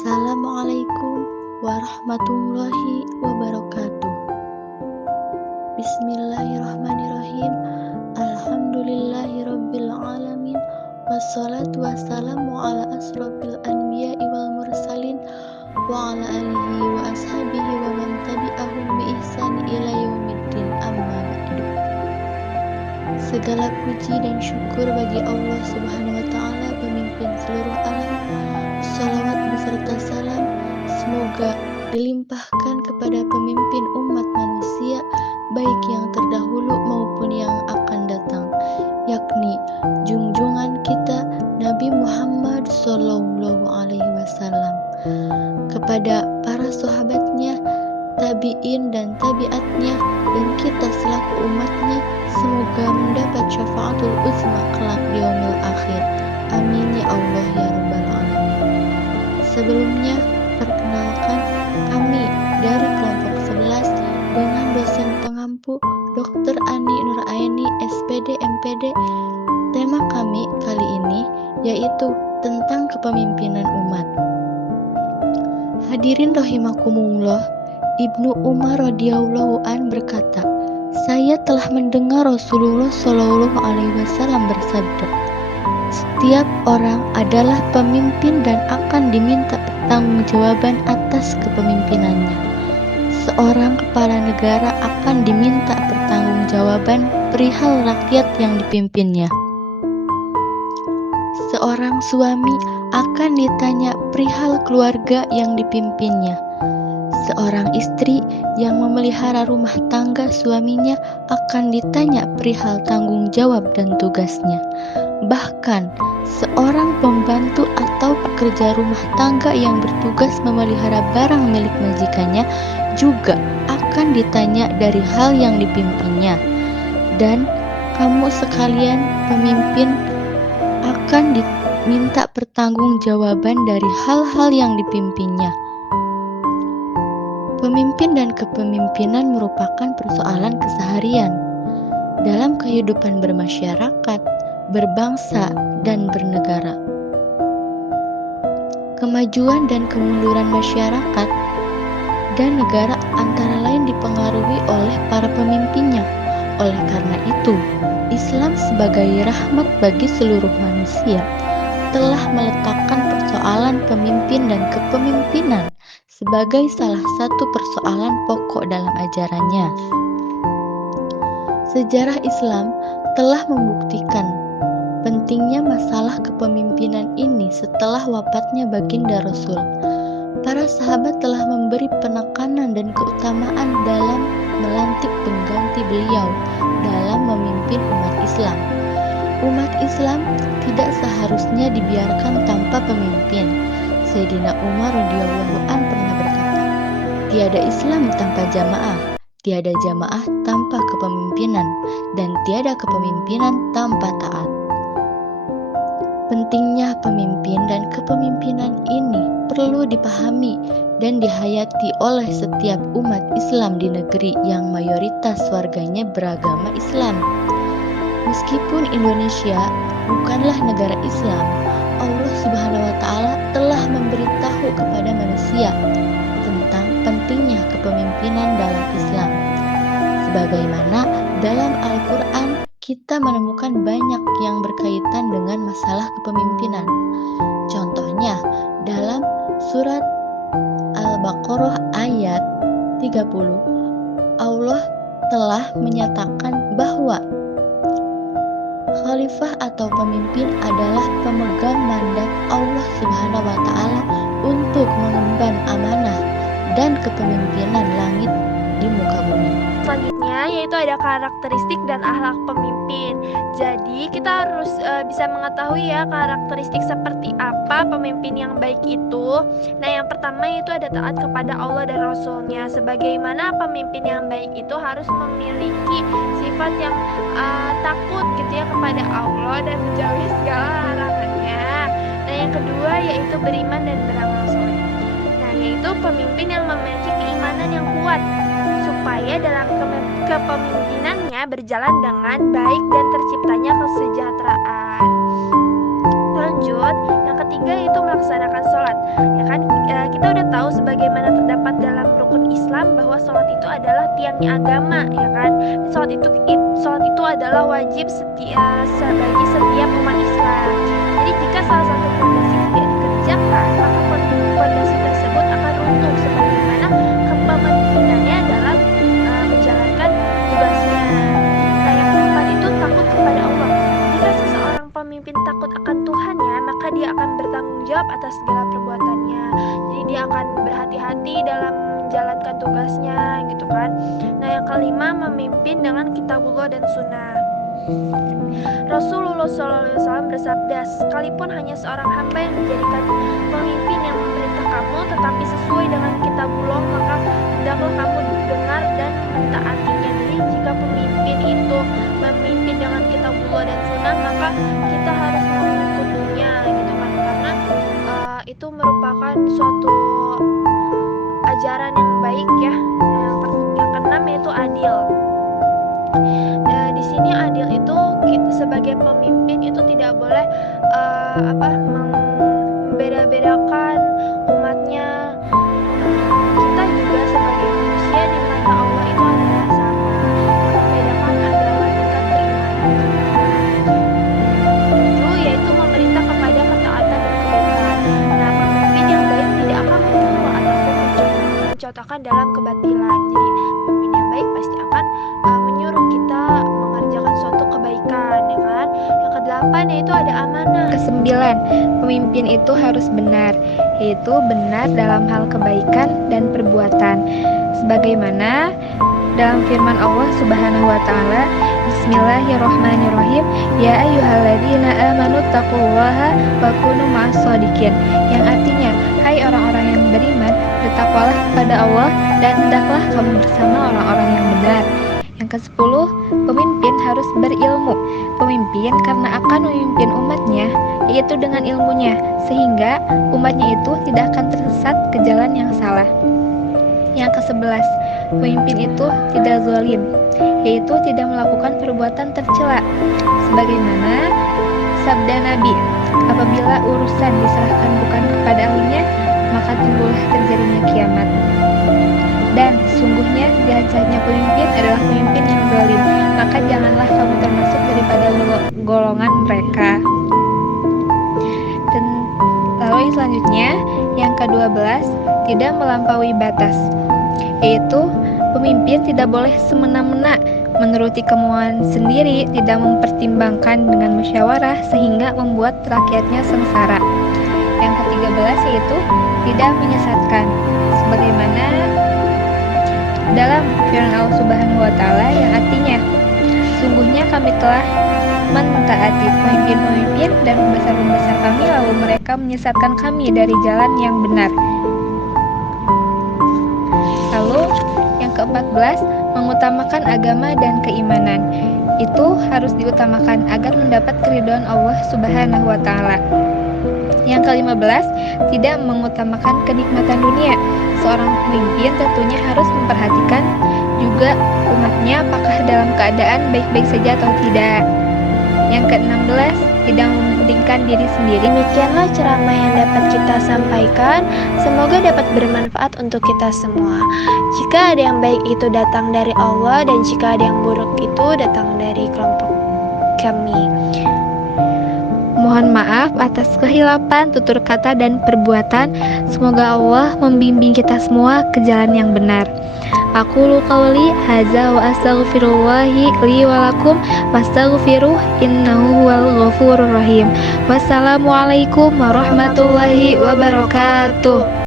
Assalamualaikum warahmatullahi wabarakatuh. Bismillahirrahmanirrahim. Alhamdulillahirabbil alamin. Wassalatu wassalamu ala asrofil anbiya'i wal mursalin wa ala alihi wa ashabihi wa man tabi'ahum bi ihsani ila yaumiddin, amma ba'du. Segala puji dan syukur bagi Allah Subhanahu wa taala, pemimpin seluruh alam. Shalawat beserta salam semoga dilimpahkan kepada pemimpin umat manusia, baik yang terdahulu maupun yang akan datang, yakni junjungan kita Nabi Muhammad SAW, kepada para sahabatnya, tabi'in dan tabi'atnya, dan kita selaku umatnya, semoga mendapat syafaatul uzma kelak di yaumil akhir. Amin ya Allah ya rabbal alamin. Sebelumnya, perkenalkan, kami dari kelompok 11 dengan dosen pengampu Dr. Ani Nuraini, SPD, MPD. Tema kami kali ini yaitu tentang kepemimpinan umat. Hadirin rahimakumullah, Ibnu Umar radhiyallahu an berkata, "Saya telah mendengar Rasulullah SAW bersabda, setiap orang adalah pemimpin dan akan diminta pertanggungjawaban atas kepemimpinannya. Seorang kepala negara akan diminta pertanggungjawaban perihal rakyat yang dipimpinnya. Seorang suami akan ditanya perihal keluarga yang dipimpinnya. Seorang istri yang memelihara rumah tangga suaminya akan ditanya perihal tanggung jawab dan tugasnya. Bahkan, seorang pembantu atau pekerja rumah tangga yang bertugas memelihara barang milik majikannya juga akan ditanya dari hal yang dipimpinnya. Dan kamu sekalian pemimpin akan diminta pertanggungjawaban dari hal-hal yang dipimpinnya." Pemimpin dan kepemimpinan merupakan persoalan keseharian dalam kehidupan bermasyarakat, berbangsa, dan bernegara. Kemajuan dan kemunduran masyarakat dan negara antara lain dipengaruhi oleh para pemimpinnya. Oleh karena itu, Islam sebagai rahmat bagi seluruh manusia telah meletakkan persoalan pemimpin dan kepemimpinan sebagai salah satu persoalan pokok dalam ajarannya. Sejarah Islam telah membuktikan pentingnya masalah kepemimpinan ini setelah wafatnya baginda Rasul. Para sahabat telah memberi penekanan dan keutamaan dalam melantik pengganti beliau dalam memimpin umat Islam. Umat Islam tidak seharusnya dibiarkan tanpa pemimpin. Sayyidina Umar radhiyallahu an pernah berkata, "Tiada Islam tanpa jamaah, tiada jamaah tanpa kepemimpinan, dan tiada kepemimpinan tanpa taat." Pentingnya pemimpin dan kepemimpinan ini perlu dipahami dan dihayati oleh setiap umat Islam di negeri yang mayoritas warganya beragama Islam. Meskipun Indonesia bukanlah negara Islam, Allah Subhanahu wa taala telah memberitahu kepada manusia tentang pentingnya kepemimpinan dalam Islam. Sebagaimana dalam Al-Qur'an kita menemukan banyak yang berkaitan dengan masalah kepemimpinan. Contohnya dalam surat Al-Baqarah ayat 30, Allah telah menyatakan bahwa khalifah atau pemimpin adalah pemegang mandat Allah Subhanahu wa taala untuk mengemban amanah dan kepemimpinan langit di muka bumi. Selanjutnya yaitu ada karakteristik dan akhlak pemimpin. Jadi kita harus bisa mengetahui ya karakteristik seperti apa pemimpin yang baik itu. Nah, yang pertama yaitu ada taat kepada Allah dan Rasulnya. Sebagaimana pemimpin yang baik itu harus memiliki sifat yang takut gitu ya kepada Allah dan menjauhi segala larangannya. Nah, yang kedua yaitu beriman dan beramal soleh. Nah, yaitu pemimpin yang memiliki keimanan yang kuat supaya dalam kepemimpinannya berjalan dengan baik dan terciptanya kesejahteraan. Lanjut, yang ketiga yaitu melaksanakan sholat. Ya kan, kita udah tahu sebagaimana terdapat dalam rukun Islam bahwa sholat itu adalah tiangnya agama, ya kan. Sholat itu adalah wajib bagi setiap umat Islam. Jadi jika salah satu fondasi tidak dikerjakan, maka fondasi tersebut akan runtuh sebagaimana kepemimpinannya dalam menjalankan tugasnya. Nah, yang keempat itu takut kepada Allah. Jika seseorang pemimpin takut akan Tuhannya, maka dia akan bertanggung jawab atas segala perbuatannya. Jadi dia akan berhati-hati dalam menjalankan tugasnya, gitu kan. Nah, yang kelima, memimpin dengan kitabullah dan sunnah. Rasulullah SAW bersabda, sekalipun hanya seorang hamba yang menjadikan pemimpin yang memerintah kamu, tetapi sesuai dengan kitabullah, maka hendaklah kamu dengar dan mentaatinya. Jadi jika pemimpin itu memimpin dengan kitabullah dan sunnah, maka kita harus mengikutinya, gitu kan, karena itu merupakan suatu ajaran yang baik ya. Yang keenam yaitu adil. Di sini adil itu kita sebagai pemimpin itu tidak boleh membeda-bedakan umatnya. Kita juga sebagai manusia di mata Allah itu adalah sama. Yang membedakan adalah tingkat keimanan kita. Tujuh yaitu memerintah kepada ketaatan dan kebaikan. Nah, pemimpin yang baik tidak akan menyuruh ataupun mencontohkan dalam kebatilan. Jadi pemimpin yang baik pasti akan menyuruh kita mengerjakan suatu kebaikan, ya kan. Yang kedelapan yaitu ada amanah. Kesembilan, pemimpin itu harus benar, yaitu benar dalam hal kebaikan dan perbuatan. Sebagaimana dalam firman Allah Subhanahu wa taala, Bismillahirrahmanirrahim, ya ayyuhalladzina amanu taqullaha wa kunu ma'as-shadiqin. Yang artinya, hai orang-orang yang beriman, bertakwalah kepada Allah dan hendaklah kamu bersama orang-orang yang benar. Yang ke-10, pemimpin harus berilmu. Pemimpin karena akan memimpin umatnya, yaitu dengan ilmunya, sehingga umatnya itu tidak akan tersesat ke jalan yang salah. Yang ke-11, pemimpin itu tidak zalim, yaitu tidak melakukan perbuatan tercela. Sebagaimana sabda Nabi, apabila urusan diserahkan bukan kepada ahlinya, maka timbullah terjadinya kiamat. Dan sungguhnya jahat-jahatnya pemimpin adalah pemimpin yang zalim, maka janganlah kamu termasuk daripada golongan mereka. Dan lalu yang selanjutnya, yang ke-12, tidak melampaui batas, yaitu pemimpin tidak boleh semena-mena menuruti kemauan sendiri, tidak mempertimbangkan dengan musyawarah sehingga membuat rakyatnya sengsara. Yang ke-13 yaitu tidak menyesatkan, sebagaimana dalam firman Allah Subhanahu wa taala yang artinya, sungguhnya kami telah mentaati pemimpin-pemimpin dan pembesar-pembesar kami, lalu mereka menyesatkan kami dari jalan yang benar. Lalu yang ke-14, mengutamakan agama dan keimanan. Itu harus diutamakan agar mendapat keridhaan Allah Subhanahu wa taala. Yang ke-15, tidak mengutamakan kenikmatan dunia. Seorang pemimpin tentunya harus memperhatikan juga umatnya apakah dalam keadaan baik-baik saja atau tidak. Yang ke-16, tidak mementingkan diri sendiri. Demikianlah ceramah yang dapat kita sampaikan. Semoga dapat bermanfaat untuk kita semua. Jika ada yang baik itu datang dari Allah, dan jika ada yang buruk itu datang dari kelompok kami. Mohon maaf atas kehilapan tutur kata dan perbuatan. Semoga Allah membimbing kita semua ke jalan yang benar. Aqulu qauli hadza wa astaghfirullahi li wa lakum wastaghfiruh innahu huwal ghafurur rahim. Wassalamualaikum warahmatullahi wabarakatuh.